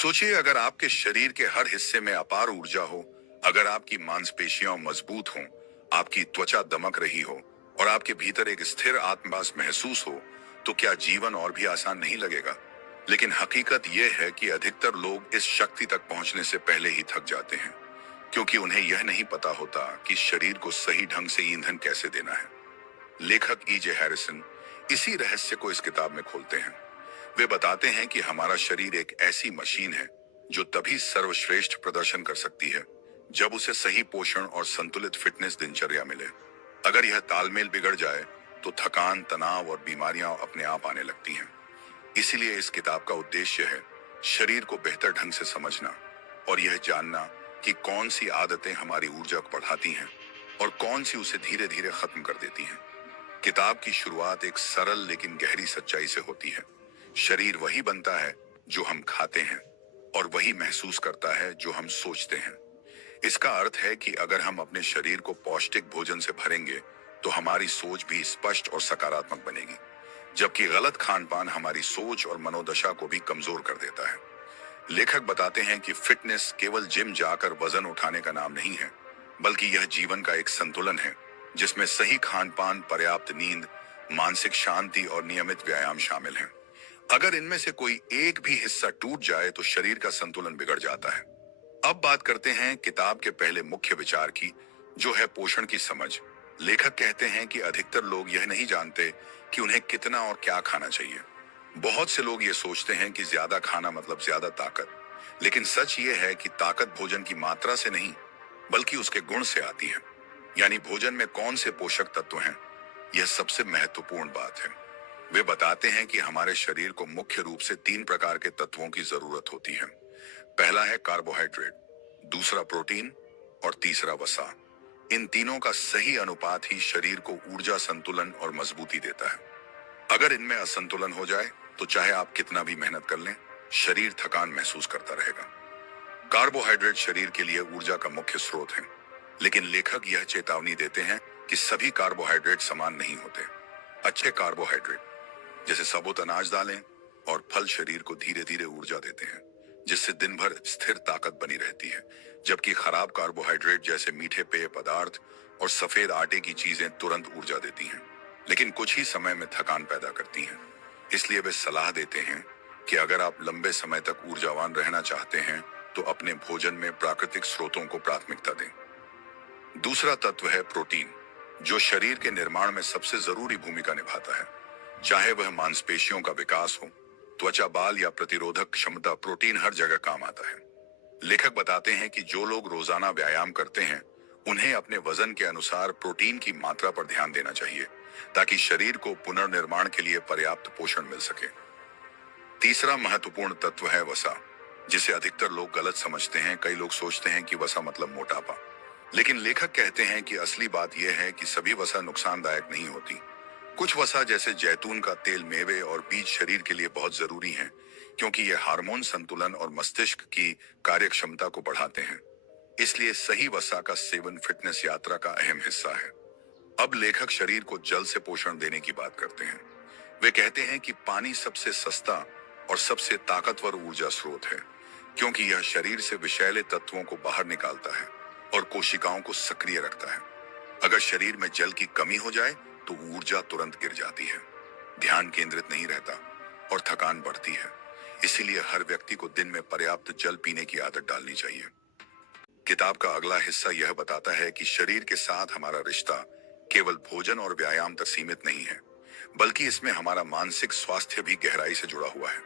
सोचिए, अगर आपके शरीर के हर हिस्से में अपार ऊर्जा हो, अगर आपकी मांसपेशियां मजबूत हों, आपकी त्वचा दमक रही हो और आपके भीतर एक स्थिर आत्मविश्वास महसूस हो, तो क्या जीवन और भी आसान नहीं लगेगा? लेकिन हकीकत यह है कि अधिकतर लोग इस शक्ति तक पहुंचने से पहले ही थक जाते हैं, क्योंकि उन्हें यह नहीं पता होता कि शरीर को सही ढंग से ईंधन कैसे देना है। लेखक E.J. हैरिसन इसी रहस्य को इस किताब में खोलते हैं। वे बताते हैं कि हमारा शरीर एक ऐसी मशीन है जो तभी सर्वश्रेष्ठ प्रदर्शन कर सकती है जब उसे सही पोषण और संतुलित फिटनेस दिनचर्या मिले। अगर यह तालमेल बिगड़ जाए तो थकान, तनाव और बीमारियां अपने आप आने लगती हैं। इसीलिए इस किताब का उद्देश्य है शरीर को बेहतर ढंग से समझना और यह जानना कि कौन सी आदतें हमारी ऊर्जा को बढ़ाती हैं और कौन सी उसे धीरे धीरे खत्म कर देती हैं। किताब की शुरुआत एक सरल लेकिन गहरी सच्चाई से होती है। शरीर वही बनता है जो हम खाते हैं और वही महसूस करता है जो हम सोचते हैं। इसका अर्थ है कि अगर हम अपने शरीर को पौष्टिक भोजन से भरेंगे तो हमारी सोच भी स्पष्ट और सकारात्मक बनेगी, जबकि गलत खान पान हमारी सोच और मनोदशा को भी कमजोर कर देता है। लेखक बताते हैं कि फिटनेस केवल जिम जाकर वजन उठाने का नाम नहीं है, बल्कि यह जीवन का एक संतुलन है जिसमें सही खान पान, पर्याप्त नींद, मानसिक शांति और नियमित व्यायाम शामिल हैं। अगर इनमें से कोई एक भी हिस्सा टूट जाए तो शरीर का संतुलन बिगड़ जाता है। अब बात करते हैं किताब के पहले मुख्य विचार की, जो है पोषण की समझ। लेखक कहते हैं कि अधिकतर लोग यह नहीं जानते कि उन्हें कितना और क्या खाना चाहिए। बहुत से लोग ये सोचते हैं कि ज्यादा खाना मतलब ज्यादा ताकत, लेकिन सच ये है कि ताकत भोजन की मात्रा से नहीं, बल्कि उसके गुण से आती है। यानी भोजन में कौन से पोषक तत्व हैं, यह सबसे महत्वपूर्ण बात है। वे बताते हैं कि हमारे शरीर को मुख्य रूप से 3 प्रकार के तत्वों की जरूरत होती है। पहला है कार्बोहाइड्रेट, दूसरा प्रोटीन और तीसरा वसा। इन तीनों का सही अनुपात ही शरीर को ऊर्जा, संतुलन और मजबूती देता है। अगर इनमें असंतुलन हो जाए तो चाहे आप कितना भी मेहनत कर लें, शरीर थकान महसूस करता रहेगा। कार्बोहाइड्रेट शरीर के लिए ऊर्जा का मुख्य स्रोत है, लेकिन लेखक यह चेतावनी देते हैं कि सभी कार्बोहाइड्रेट समान नहीं होते। अच्छे कार्बोहाइड्रेट जैसे साबुत अनाज, दालें और फल शरीर को धीरे धीरे ऊर्जा देते हैं, जिससे दिन भर स्थिर ताकत बनी रहती है। जबकि खराब कार्बोहाइड्रेट जैसे मीठे पेय पदार्थ और सफेद आटे की चीजें तुरंत ऊर्जा देती हैं, लेकिन कुछ ही समय में थकान पैदा करती हैं। इसलिए वे सलाह देते हैं कि अगर आप लंबे समय तक ऊर्जावान रहना चाहते हैं तो अपने भोजन में प्राकृतिक स्रोतों को प्राथमिकता दें। दूसरा तत्व है प्रोटीन, जो शरीर के निर्माण में सबसे जरूरी भूमिका निभाता है। चाहे वह मांसपेशियों का विकास हो, त्वचा, बाल या प्रतिरोधक क्षमता, प्रोटीन हर जगह काम आता है। लेखक बताते हैं कि जो लोग रोजाना व्यायाम करते हैं उन्हें अपने वजन के अनुसार प्रोटीन की मात्रा पर ध्यान देना चाहिए, ताकि शरीर को पुनर्निर्माण के लिए पर्याप्त पोषण मिल सके। तीसरा महत्वपूर्ण तत्व है वसा, जिसे अधिकतर लोग गलत समझते हैं। कई लोग सोचते हैं कि वसा मतलब मोटापा, लेकिन लेखक कहते हैं कि असली बात यह है कि सभी वसा नुकसानदायक नहीं होती। कुछ वसा जैसे जैतून का तेल, मेवे और बीज शरीर के लिए बहुत जरूरी हैं, क्योंकि ये हार्मोन संतुलन और मस्तिष्क की कार्यक्षमता को बढ़ाते हैं। इसलिए सही वसा का सेवन फिटनेस यात्रा का अहम हिस्सा है। अब लेखक शरीर को जल से पोषण देने की बात करते हैं। वे कहते हैं कि पानी सबसे सस्ता और सबसे ताकतवर ऊर्जा स्रोत है, क्योंकि यह शरीर से विषैले तत्वों को बाहर निकालता है और कोशिकाओं को सक्रिय रखता है। अगर शरीर में जल की कमी हो जाए तो ऊर्जा तुरंत गिर जाती है, ध्यान केंद्रित नहीं रहता और थकान बढ़ती है। इसीलिए हर व्यक्ति को दिन में पर्याप्त जल पीने की आदत डालनी चाहिए। किताब का अगला हिस्सा यह बताता है कि शरीर के साथ हमारा रिश्ता केवल भोजन और व्यायाम तक सीमित नहीं है, बल्कि इसमें हमारा मानसिक स्वास्थ्य भी गहराई से जुड़ा हुआ है।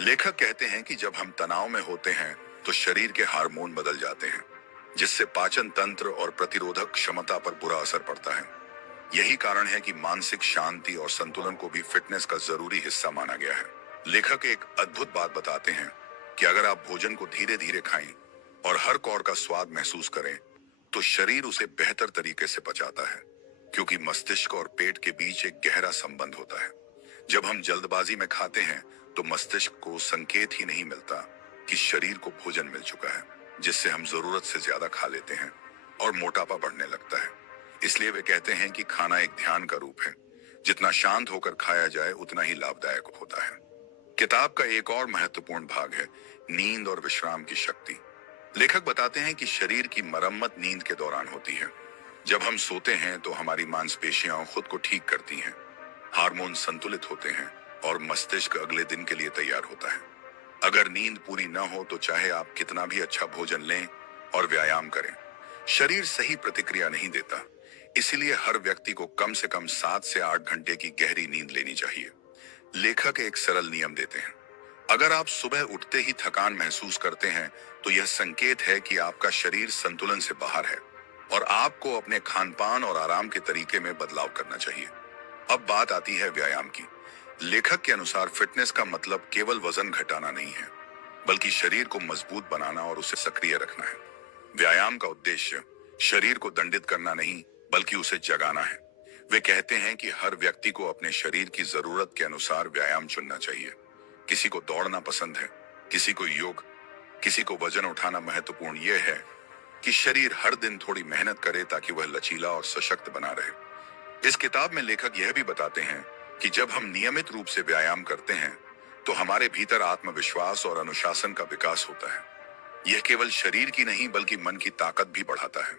लेखक कहते हैं कि जब हम तनाव में होते हैं तो शरीर के हार्मोन बदल जाते हैं, जिससे पाचन तंत्र और प्रतिरोधक क्षमता पर बुरा असर पड़ता है। यही कारण है कि मानसिक शांति और संतुलन को भी फिटनेस का जरूरी हिस्सा माना गया है। लेखक एक अद्भुत बात बताते हैं कि अगर आप भोजन को धीरे धीरे खाएं और हर कौर का स्वाद महसूस करें, तो शरीर उसे बेहतर तरीके से पचाता है, क्योंकि मस्तिष्क और पेट के बीच एक गहरा संबंध होता है। जब हम जल्दबाजी में खाते हैं तो मस्तिष्क को संकेत ही नहीं मिलता कि शरीर को भोजन मिल चुका है, जिससे हम जरूरत से ज्यादा खा लेते हैं और मोटापा बढ़ने लगता है। इसलिए वे कहते हैं कि खाना एक ध्यान का रूप है, जितना शांत होकर खाया जाए उतना ही लाभदायक होता है। किताब का एक और महत्वपूर्ण भाग है नींद और विश्राम की शक्ति। लेखक बताते हैं कि शरीर की मरम्मत नींद के दौरान होती है। जब हम सोते हैं तो हमारी मांसपेशियां खुद को ठीक करती हैं, हार्मोन संतुलित होते हैं और मस्तिष्क अगले दिन के लिए तैयार होता है। अगर नींद पूरी न हो तो चाहे आप कितना भी अच्छा भोजन लें और व्यायाम करें, शरीर सही प्रतिक्रिया नहीं देता। इसीलिए हर व्यक्ति को कम से कम 7 से 8 घंटे की गहरी नींद लेनी चाहिए। लेखक एक सरल नियम देते हैं। अगर आप सुबह उठते ही थकान महसूस करते हैं तो यह संकेत है कि आपका शरीर संतुलन से बाहर है और आपको अपने खानपान और आराम के तरीके में बदलाव करना चाहिए। अब बात आती है व्यायाम की। लेखक के अनुसार फिटनेस का मतलब केवल वजन घटाना नहीं है, बल्कि शरीर को मजबूत बनाना और उसे सक्रिय रखना है। व्यायाम का उद्देश्य शरीर को दंडित करना नहीं, बल्कि उसे जगाना है। वे कहते हैं कि हर व्यक्ति को अपने शरीर की जरूरत के अनुसार व्यायाम चुनना चाहिए। किसी को दौड़ना पसंद है, किसी को योग, किसी को वजन उठाना। महत्वपूर्ण यह है कि शरीर हर दिन थोड़ी मेहनत करे ताकि वह लचीला और सशक्त बना रहे। इस किताब में लेखक यह भी बताते हैं कि जब हम नियमित रूप से व्यायाम करते हैं तो हमारे भीतर आत्मविश्वास और अनुशासन का विकास होता है। यह केवल शरीर की नहीं बल्कि मन की ताकत भी बढ़ाता है।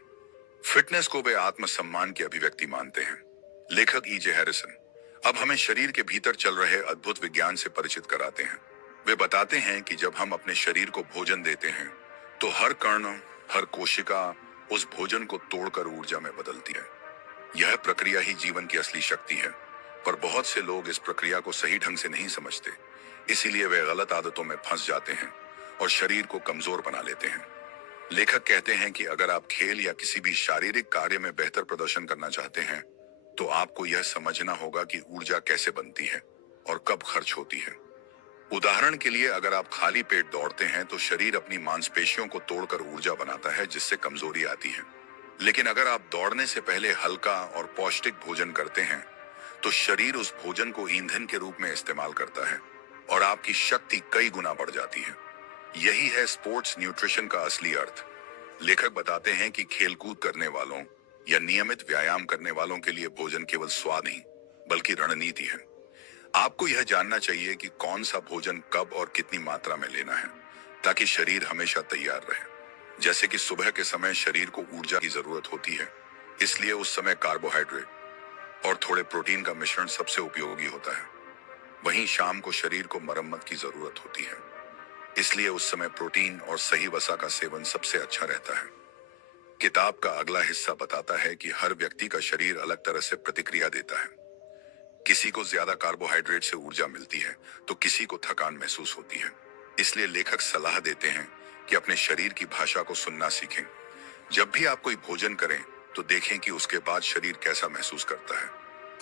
फिटनेस को वे आत्मसम्मान की अभिव्यक्ति मानते हैं। लेखक E.J. हैरिसन अब हमें शरीर के भीतर चल रहे अद्भुत विज्ञान से परिचित कराते हैं। वे बताते हैं कि जब हम अपने शरीर को भोजन देते हैं तो हर कण, हर कोशिका उस भोजन को तोड़कर ऊर्जा में बदलती है। यह प्रक्रिया ही जीवन की असली शक्ति है, पर बहुत से लोग इस प्रक्रिया को सही ढंग से नहीं समझते। इसीलिए वे गलत आदतों में फंस जाते हैं और शरीर को कमजोर बना लेते हैं। लेखक कहते हैं कि अगर आप खेल या किसी भी शारीरिक कार्य में बेहतर प्रदर्शन करना चाहते हैं तो आपको यह समझना होगा कि ऊर्जा कैसे बनती है और कब खर्च होती है। उदाहरण के लिए, अगर आप खाली पेट दौड़ते हैं तो शरीर अपनी मांसपेशियों को तोड़कर ऊर्जा बनाता है, जिससे कमजोरी आती है। लेकिन अगर आप दौड़ने से पहले हल्का और पौष्टिक भोजन करते हैं तो शरीर उस भोजन को ईंधन के रूप में इस्तेमाल करता है और आपकी शक्ति कई गुना बढ़ जाती है। यही है स्पोर्ट्स न्यूट्रिशन का असली अर्थ। लेखक बताते हैं कि खेलकूद करने वालों या नियमित व्यायाम करने वालों के लिए भोजन केवल स्वाद नहीं, बल्कि रणनीति है। आपको यह जानना चाहिए कि कौन सा भोजन कब और कितनी मात्रा में लेना है, ताकि शरीर हमेशा तैयार रहे। जैसे कि सुबह के समय शरीर को ऊर्जा की जरूरत होती है, इसलिए उस समय कार्बोहाइड्रेट और थोड़े प्रोटीन का मिश्रण सबसे उपयोगी होता है। वहीं शाम को शरीर को मरम्मत की जरूरत होती है, इसलिए उस समय प्रोटीन और सही वसा का सेवन सबसे अच्छा रहता है। किताब का अगला हिस्सा बताता है कि हर व्यक्ति का शरीर अलग तरह से प्रतिक्रिया देता है। किसी को ज्यादा कार्बोहाइड्रेट से ऊर्जा मिलती है तो किसी को थकान महसूस होती है। इसलिए लेखक सलाह देते हैं कि अपने शरीर की भाषा को सुनना सीखें। जब भी आप कोई भोजन करें तो देखें कि उसके बाद शरीर कैसा महसूस करता है।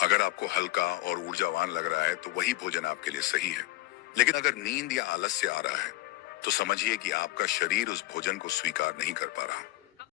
अगर आपको हल्का और ऊर्जावान लग रहा है तो वही भोजन आपके लिए सही है। लेकिन अगर नींद या आलस्य आ रहा है तो समझिए कि आपका शरीर उस भोजन को स्वीकार नहीं कर पा रहा।